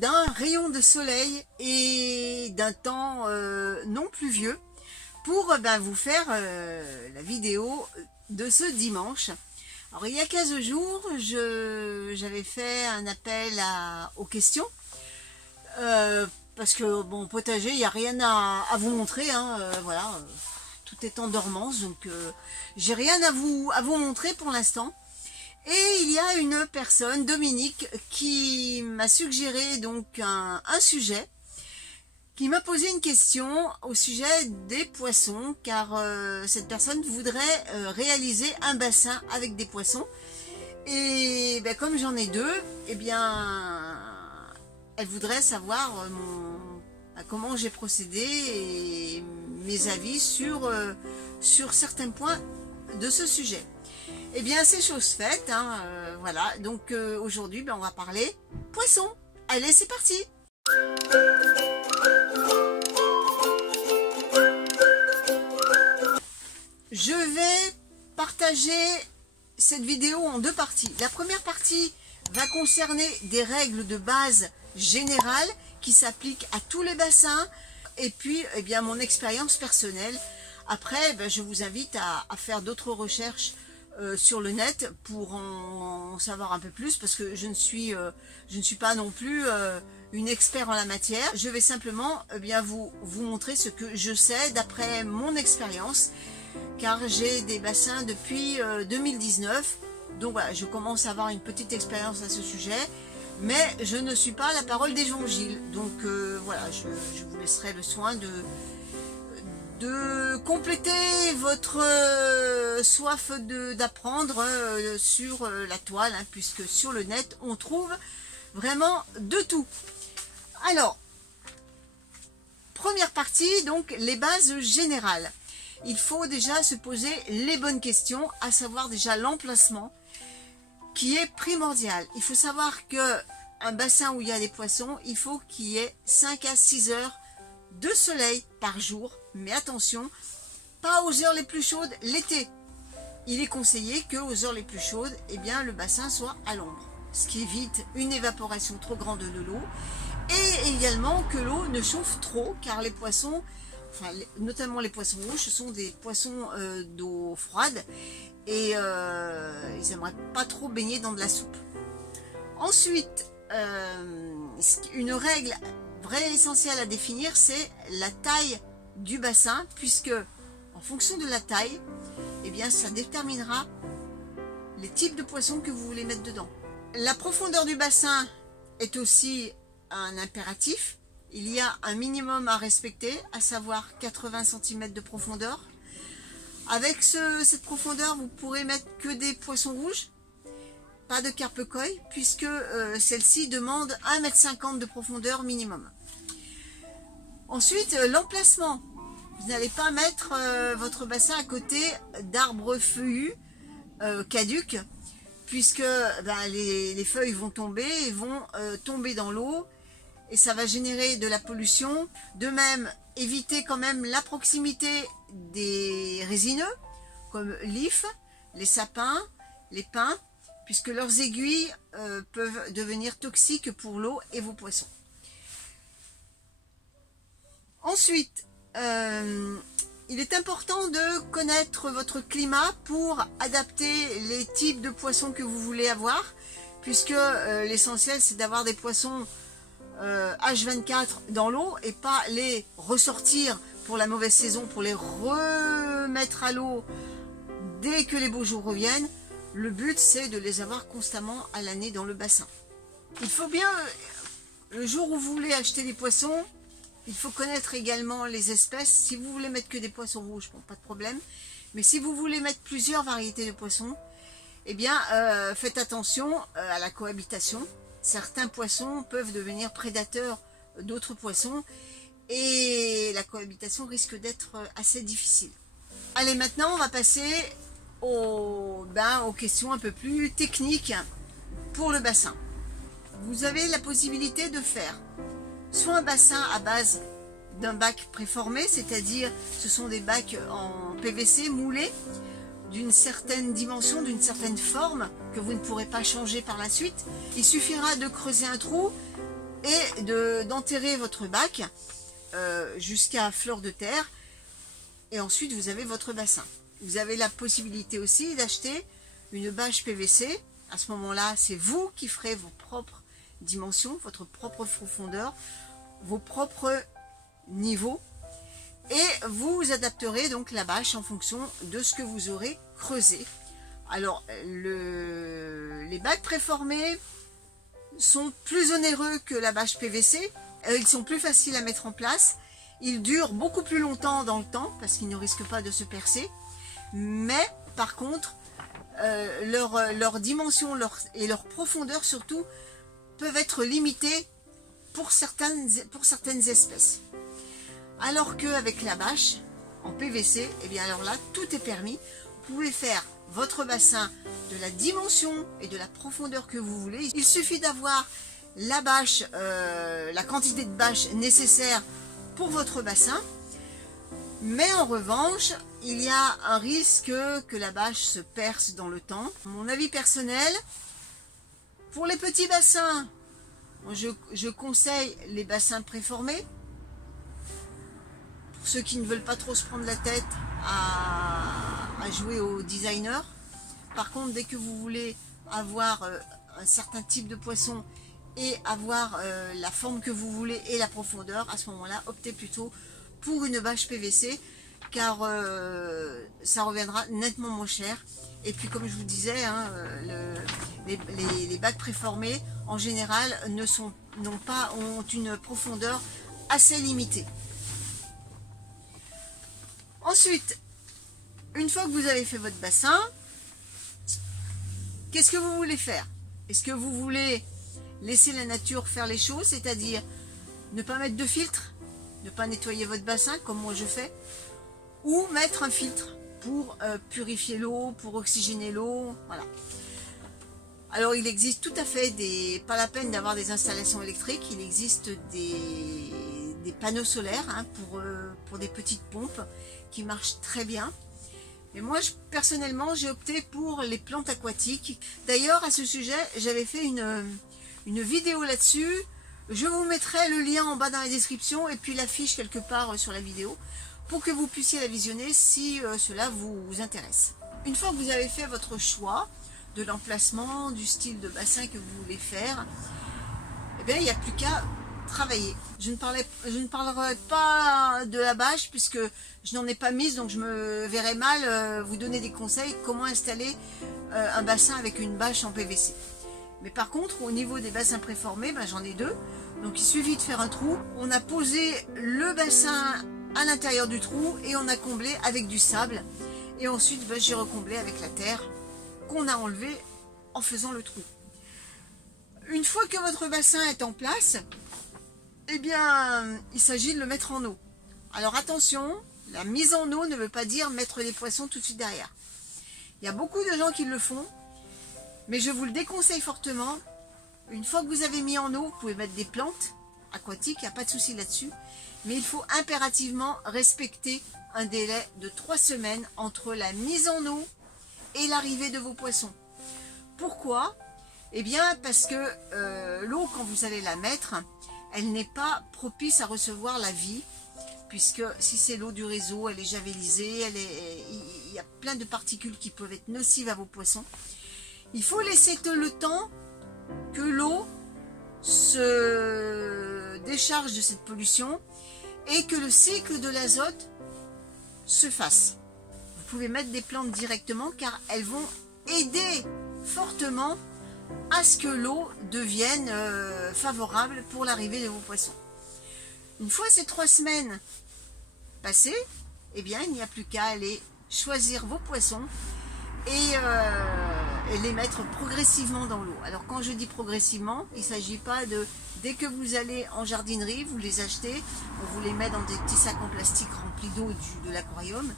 d'un rayon de soleil et d'un temps non pluvieux pour vous faire la vidéo de ce dimanche. Alors il y a 15 jours, j'avais fait un appel aux questions parce que bon, potager, il n'y a rien à vous montrer, hein, voilà, tout est en dormance, donc j'ai rien à vous montrer pour l'instant. Et il y a une personne, Dominique, qui m'a suggéré donc un sujet, qui m'a posé une question au sujet des poissons, car cette personne voudrait réaliser un bassin avec des poissons. Et comme j'en ai deux, eh bien, elle voudrait savoir comment j'ai procédé et mes avis sur certains points de ce sujet. Eh bien, c'est chose faite, hein, voilà. Donc aujourd'hui, on va parler poisson. Allez, c'est parti. Je vais partager cette vidéo en deux parties. La première partie va concerner des règles de base générales qui s'appliquent à tous les bassins, et puis eh bien, mon expérience personnelle. Après, je vous invite à faire d'autres recherches sur le net pour en savoir un peu plus, parce que je ne suis pas non plus une experte en la matière. Je vais simplement vous montrer ce que je sais d'après mon expérience, car j'ai des bassins depuis 2019, donc voilà, je commence à avoir une petite expérience à ce sujet, mais je ne suis pas la parole d'évangile, donc voilà, je vous laisserai le soin de compléter votre soif d'apprendre sur la toile, hein, puisque sur le net on trouve vraiment de tout. Alors, première partie, donc les bases générales. Il faut déjà se poser les bonnes questions, à savoir déjà l'emplacement qui est primordial. Il faut savoir que un bassin où il y a des poissons, il faut qu'il y ait 5 à 6 heures de soleil par jour, mais attention, pas aux heures les plus chaudes l'été. Il est conseillé que aux heures les plus chaudes, eh bien, le bassin soit à l'ombre, ce qui évite une évaporation trop grande de l'eau, et également que l'eau ne chauffe trop, car les poissons, enfin, notamment les poissons rouges, ce sont des poissons d'eau froide, et ils n'aimeraient pas trop baigner dans de la soupe. Ensuite, une règle vraie essentielle à définir, c'est la taille du bassin, puisque en fonction de la taille, eh bien, ça déterminera les types de poissons que vous voulez mettre dedans. La profondeur du bassin est aussi un impératif. Il y a un minimum à respecter, à savoir 80 cm de profondeur. Avec cette profondeur, vous pourrez mettre que des poissons rouges, pas de carpe-koi, puisque celle-ci demande 1,50 m de profondeur minimum. Ensuite, l'emplacement. Vous n'allez pas mettre votre bassin à côté d'arbres feuillus caducs, puisque les feuilles vont tomber et vont tomber dans l'eau, et ça va générer de la pollution. De même, évitez quand même la proximité des résineux, comme l'if, les sapins, les pins, puisque leurs aiguilles peuvent devenir toxiques pour l'eau et vos poissons. Ensuite, il est important de connaître votre climat pour adapter les types de poissons que vous voulez avoir, puisque l'essentiel c'est d'avoir des poissons H24 dans l'eau et pas les ressortir pour la mauvaise saison, pour les remettre à l'eau dès que les beaux jours reviennent. Le but c'est de les avoir constamment à l'année dans le bassin. Il faut bien, le jour où vous voulez acheter des poissons, il faut connaître également les espèces. Si vous voulez mettre que des poissons rouges, bon, pas de problème. Mais si vous voulez mettre plusieurs variétés de poissons, eh bien, faites attention à la cohabitation. Certains poissons peuvent devenir prédateurs d'autres poissons et la cohabitation risque d'être assez difficile. Allez, maintenant, on va passer aux questions un peu plus techniques pour le bassin. Vous avez la possibilité de faire soit un bassin à base d'un bac préformé, c'est-à-dire ce sont des bacs en PVC moulés d'une certaine dimension, d'une certaine forme que vous ne pourrez pas changer par la suite. Il suffira de creuser un trou, et d'enterrer votre bac jusqu'à fleur de terre. Et ensuite, vous avez votre bassin. Vous avez la possibilité aussi d'acheter une bâche PVC. À ce moment-là, c'est vous qui ferez vos propres dimensions, votre propre profondeur, vos propres niveaux. Et vous adapterez donc la bâche en fonction de ce que vous aurez creusé. Alors, les bacs préformés sont plus onéreux que la bâche PVC. Ils sont plus faciles à mettre en place. Ils durent beaucoup plus longtemps dans le temps parce qu'ils ne risquent pas de se percer. Mais par contre, leur dimension et leur profondeur surtout peuvent être limitées pour certaines espèces. Alors qu'avec la bâche en PVC, eh bien alors là, tout est permis. Vous pouvez faire votre bassin de la dimension et de la profondeur que vous voulez. Il suffit d'avoir la bâche, la quantité de bâche nécessaire pour votre bassin. Mais en revanche, il y a un risque que la bâche se perce dans le temps. Mon avis personnel, pour les petits bassins, je conseille les bassins préformés. Pour ceux qui ne veulent pas trop se prendre la tête à jouer au designer. Par contre, dès que vous voulez avoir un certain type de poisson et avoir la forme que vous voulez et la profondeur, à ce moment-là, optez plutôt pour une bâche PVC, car ça reviendra nettement moins cher. Et puis comme je vous disais, hein, les bacs préformés en général ont une profondeur assez limitée. Ensuite, une fois que vous avez fait votre bassin, qu'est-ce que vous voulez faire? Est-ce que vous voulez laisser la nature faire les choses, c'est-à-dire ne pas mettre de filtre, ne pas nettoyer votre bassin comme moi je fais, ou mettre un filtre pour purifier l'eau, pour oxygéner l'eau, voilà. Alors il existe tout à fait pas la peine d'avoir des installations électriques, il existe des panneaux solaires hein, pour des petites pompes qui marchent très bien. Et moi personnellement j'ai opté pour les plantes aquatiques. D'ailleurs à ce sujet j'avais fait une vidéo là-dessus. Je vous mettrai le lien en bas dans la description et puis l'affiche quelque part sur la vidéo pour que vous puissiez la visionner si cela vous intéresse. Une fois que vous avez fait votre choix de l'emplacement, du style de bassin que vous voulez faire, eh bien il n'y a plus qu'à travailler. Je ne parlerai pas de la bâche puisque je n'en ai pas mise, donc je me verrais mal vous donner des conseils comment installer un bassin avec une bâche en PVC. Mais par contre, au niveau des bassins préformés, ben, j'en ai deux. Donc il suffit de faire un trou. On a posé le bassin à l'intérieur du trou et on a comblé avec du sable. Et ensuite, ben, j'ai recomblé avec la terre qu'on a enlevée en faisant le trou. Une fois que votre bassin est en place, eh bien, il s'agit de le mettre en eau. Alors attention, la mise en eau ne veut pas dire mettre les poissons tout de suite derrière. Il y a beaucoup de gens qui le font. Mais je vous le déconseille fortement. Une fois que vous avez mis en eau, vous pouvez mettre des plantes aquatiques, il n'y a pas de souci là-dessus. Mais il faut impérativement respecter un délai de 3 semaines entre la mise en eau et l'arrivée de vos poissons. Pourquoi? Eh bien parce que l'eau, quand vous allez la mettre, elle n'est pas propice à recevoir la vie. Puisque si c'est l'eau du réseau, elle est javélisée, il y a plein de particules qui peuvent être nocives à vos poissons. Il faut laisser le temps que l'eau se décharge de cette pollution et que le cycle de l'azote se fasse. Vous pouvez mettre des plantes directement car elles vont aider fortement à ce que l'eau devienne favorable pour l'arrivée de vos poissons. Une fois ces 3 semaines passées, eh bien il n'y a plus qu'à aller choisir vos poissons et les mettre progressivement dans l'eau. Alors quand je dis progressivement, il ne s'agit pas de, dès que vous allez en jardinerie, vous les achetez, on vous les met dans des petits sacs en plastique remplis d'eau de l'aquarium.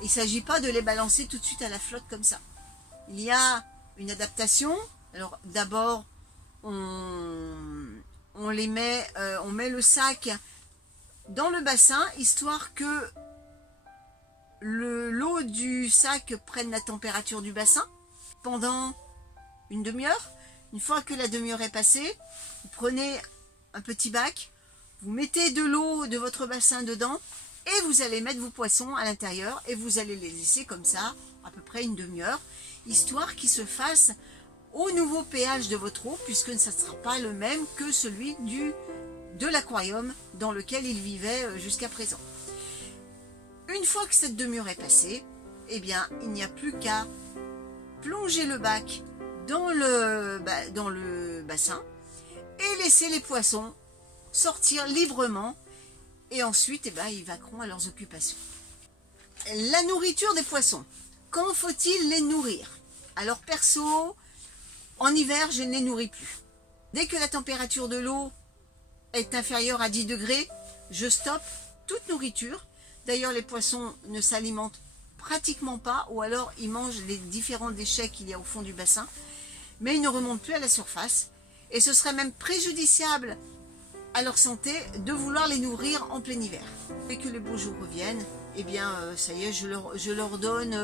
Il ne s'agit pas de les balancer tout de suite à la flotte comme ça. Il y a une adaptation. Alors d'abord, on met le sac dans le bassin, histoire que l'eau du sac prenne la température du bassin pendant une demi-heure. Une fois que la demi-heure est passée, vous prenez un petit bac, vous mettez de l'eau de votre bassin dedans et vous allez mettre vos poissons à l'intérieur et vous allez les laisser comme ça à peu près une demi-heure, histoire qu'ils se fassent au nouveau pH de votre eau, puisque ça ne sera pas le même que celui de l'aquarium dans lequel ils vivaient jusqu'à présent. Une fois que cette demi-heure est passée, eh bien, il n'y a plus qu'à plonger le bac dans le bassin et laisser les poissons sortir librement, et ensuite eh ben, ils vaqueront à leurs occupations. La nourriture des poissons. Quand faut-il les nourrir? Alors perso, en hiver, je ne les nourris plus. Dès que la température de l'eau est inférieure à 10 degrés, je stoppe toute nourriture. D'ailleurs, les poissons ne s'alimentent pratiquement pas, ou alors ils mangent les différents déchets qu'il y a au fond du bassin, mais ils ne remontent plus à la surface. Et ce serait même préjudiciable à leur santé de vouloir les nourrir en plein hiver. Dès que les beaux jours reviennent, eh bien ça y est, je leur donne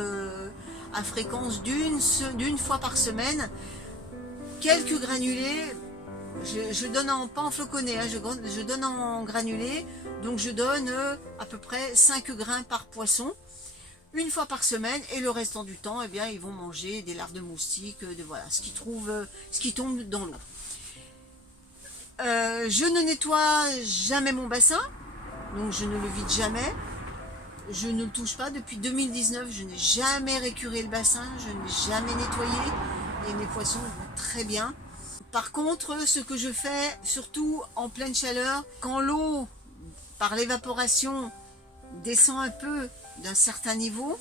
à fréquence d'une fois par semaine quelques granulés. Je donne pas en floconnés, hein, je donne en granulés, donc je donne à peu près 5 grains par poisson une fois par semaine, et le restant du temps, eh bien, ils vont manger des larves de moustiques, voilà, ce qui tombe dans l'eau. Je ne nettoie jamais mon bassin, donc je ne le vide jamais. Je ne le touche pas. Depuis 2019, je n'ai jamais récuré le bassin, je n'ai jamais nettoyé, et mes poissons vont très bien. Par contre, ce que je fais, surtout en pleine chaleur, quand l'eau, par l'évaporation, descend un peu d'un certain niveau,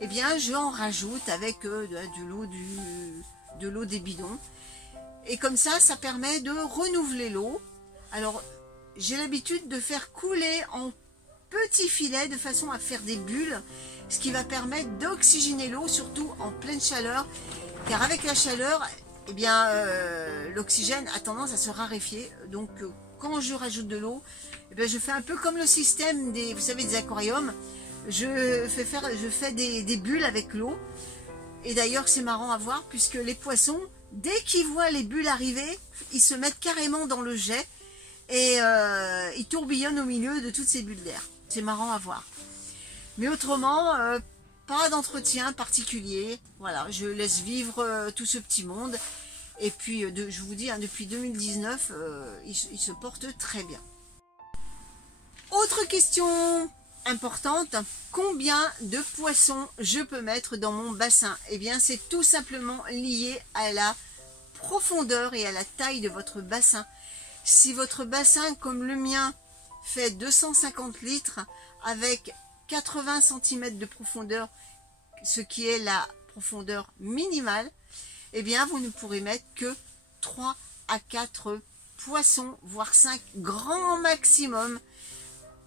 eh bien, je en rajoute avec de l'eau des bidons. Et comme ça, ça permet de renouveler l'eau. Alors, j'ai l'habitude de faire couler en petits filets de façon à faire des bulles, ce qui va permettre d'oxygéner l'eau, surtout en pleine chaleur, car avec la chaleur, eh bien, l'oxygène a tendance à se raréfier. Donc, quand je rajoute de l'eau, eh bien, je fais un peu comme le système des, vous savez, des aquariums. Je fais des bulles avec l'eau. Et d'ailleurs, c'est marrant à voir, puisque les poissons, dès qu'ils voient les bulles arriver, ils se mettent carrément dans le jet et ils tourbillonnent au milieu de toutes ces bulles d'air. C'est marrant à voir. Mais autrement, pas d'entretien particulier. Voilà, je laisse vivre tout ce petit monde. Et puis, je vous dis, hein, depuis 2019, il se porte très bien. Autre question importante, combien de poissons je peux mettre dans mon bassin? Eh bien, c'est tout simplement lié à la profondeur et à la taille de votre bassin. Si votre bassin, comme le mien, fait 250 litres avec 80 cm de profondeur, ce qui est la profondeur minimale, eh bien, vous ne pourrez mettre que 3 à 4 poissons, voire 5 grand maximum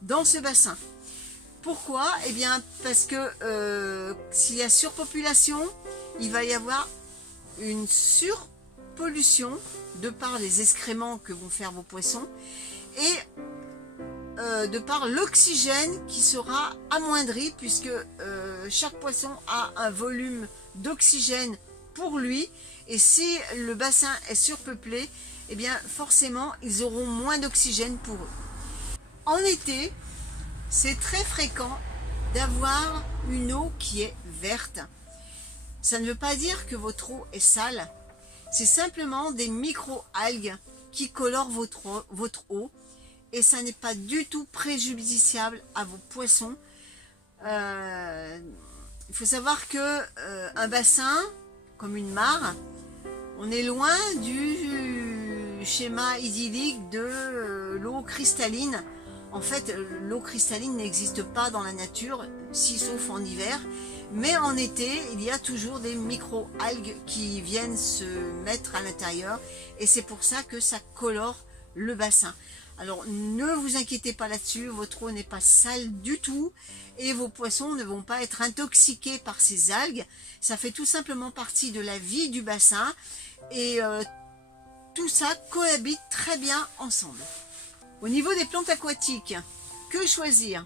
dans ce bassin. Pourquoi? Eh bien, parce que s'il y a surpopulation, il va y avoir une surpollution de par les excréments que vont faire vos poissons et de par l'oxygène qui sera amoindri, puisque chaque poisson a un volume d'oxygène pour lui, et si le bassin est surpeuplé, eh bien forcément ils auront moins d'oxygène pour eux. En été, c'est très fréquent d'avoir une eau qui est verte. Ça ne veut pas dire que votre eau est sale, c'est simplement des micro-algues qui colorent votre eau, et ça n'est pas du tout préjudiciable à vos poissons. Il faut savoir que un bassin, comme une mare, on est loin du schéma idyllique de l'eau cristalline. En fait, l'eau cristalline n'existe pas dans la nature, si sauf en hiver. Mais en été, il y a toujours des micro-algues qui viennent se mettre à l'intérieur. Et c'est pour ça que ça colore le bassin. Alors, ne vous inquiétez pas là-dessus, votre eau n'est pas sale du tout. Et vos poissons ne vont pas être intoxiqués par ces algues. Ça fait tout simplement partie de la vie du bassin. Et tout ça cohabite très bien ensemble. Au niveau des plantes aquatiques, que choisir?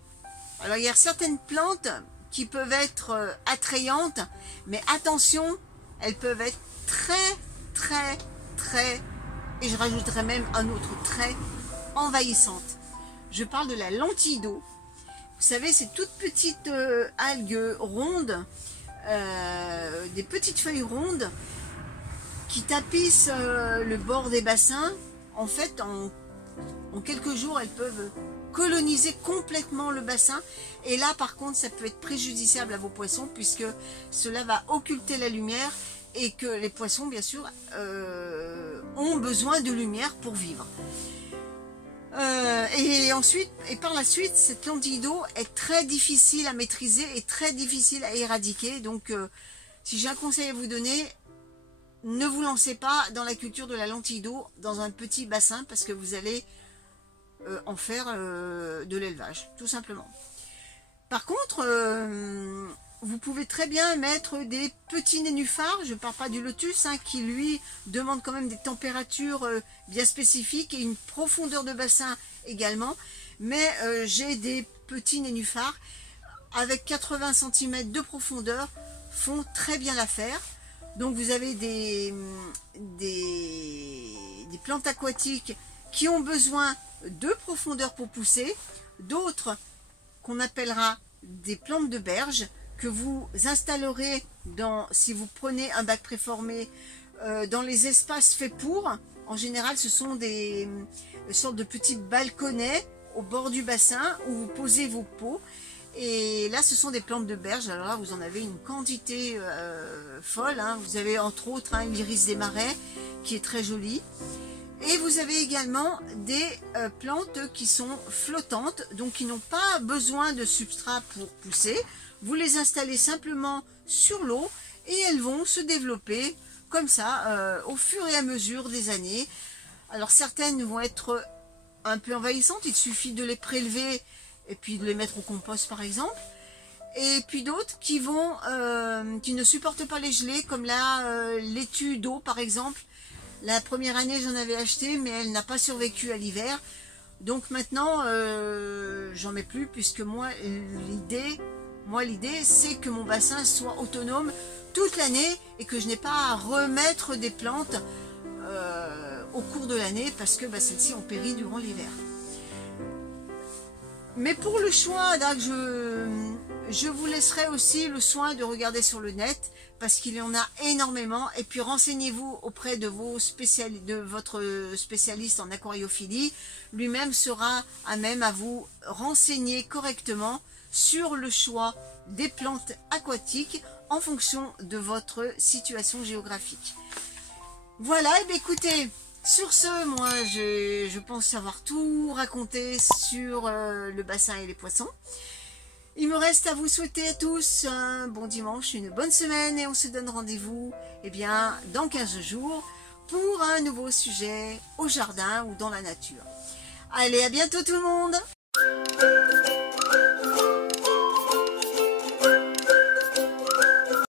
Alors, il y a certaines plantes qui peuvent être attrayantes, mais attention, elles peuvent être très, et je rajouterai même un autre très envahissante. Je parle de la lentille d'eau. Vous savez, ces toutes petites algues rondes, des petites feuilles rondes qui tapissent le bord des bassins. En fait, en quelques jours, elles peuvent coloniser complètement le bassin. Et là, par contre, ça peut être préjudiciable à vos poissons puisque cela va occulter la lumière et que les poissons, bien sûr, ont besoin de lumière pour vivre. Et par la suite, cette lentille d'eau est très difficile à maîtriser et très difficile à éradiquer. Donc, si j'ai un conseil à vous donner, ne vous lancez pas dans la culture de la lentille d'eau dans un petit bassin parce que vous allez en faire de l'élevage, tout simplement. Par contre, vous pouvez très bien mettre des petits nénuphars, je ne parle pas du lotus, hein, qui lui demande quand même des températures bien spécifiques et une profondeur de bassin également. Mais j'ai des petits nénuphars avec 80 cm de profondeur, font très bien l'affaire. Donc vous avez des plantes aquatiques qui ont besoin de profondeur pour pousser, d'autres qu'on appellera des plantes de berge, que vous installerez si vous prenez un bac préformé dans les espaces faits pour. En général, ce sont des sortes de petits balconnets au bord du bassin où vous posez vos pots. Et là, ce sont des plantes de berge. Alors là, vous en avez une quantité folle, hein. Vous avez entre autres l'iris des marais qui est très joli. Et vous avez également des plantes qui sont flottantes, donc qui n'ont pas besoin de substrat pour pousser. Vous les installez simplement sur l'eau et elles vont se développer comme ça au fur et à mesure des années. Alors certaines vont être un peu envahissantes, il suffit de les prélever et puis de les mettre au compost par exemple. Et puis d'autres qui ne supportent pas les gelées, comme la laitue d'eau par exemple. La première année j'en avais acheté mais elle n'a pas survécu à l'hiver. Donc maintenant j'en mets plus puisque moi l'idée c'est que mon bassin soit autonome toute l'année et que je n'ai pas à remettre des plantes au cours de l'année parce que celles-ci ont péri durant l'hiver. Mais pour le choix, je vous laisserai aussi le soin de regarder sur le net parce qu'il y en a énormément. Et puis renseignez-vous auprès de votre spécialiste en aquariophilie. Lui-même sera à même à vous renseigner correctement sur le choix des plantes aquatiques en fonction de votre situation géographique. Voilà, et bien écoutez, sur ce, moi je pense avoir tout raconté sur le bassin et les poissons. Il me reste à vous souhaiter à tous un bon dimanche, une bonne semaine et on se donne rendez-vous dans 15 jours pour un nouveau sujet au jardin ou dans la nature. Allez, à bientôt tout le monde!